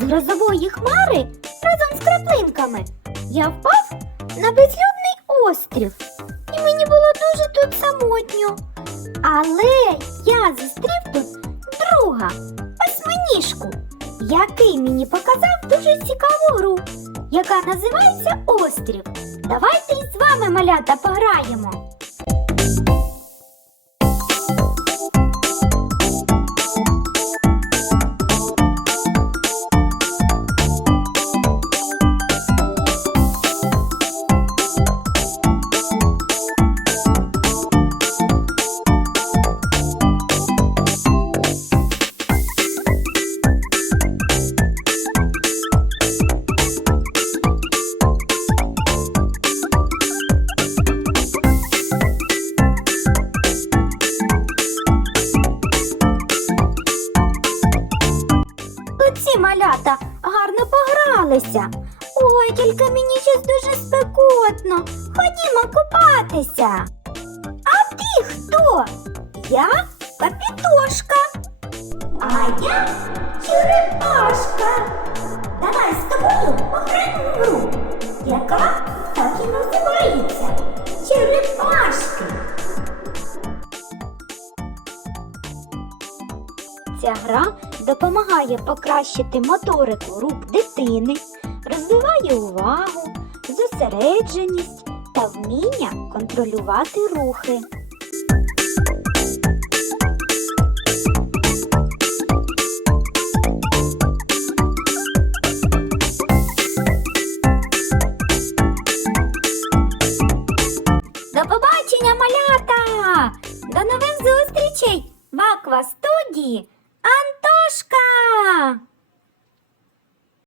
з грозової хмари разом з краплинками я впав на безлюдний острів, і мені було дуже тут самотньо. Але я зустрів тут друга, осьминіжку, який мені показав дуже цікаву гру, яка називається Острів. Давайте із вами малята пограємо. Оці малята гарно погралися. Ой, тільки мені щось дуже спекотно. Ходімо купатися. А ти хто? Я капітошка. А я черепашка. Давай з тобою пограємо яка так і називається черепашки. Ця гра допомагає покращити моторику рук дитини, розвиває увагу, зосередженість та вміння контролювати рухи. До побачення, малята! До нових зустрічей в Аква Антошка!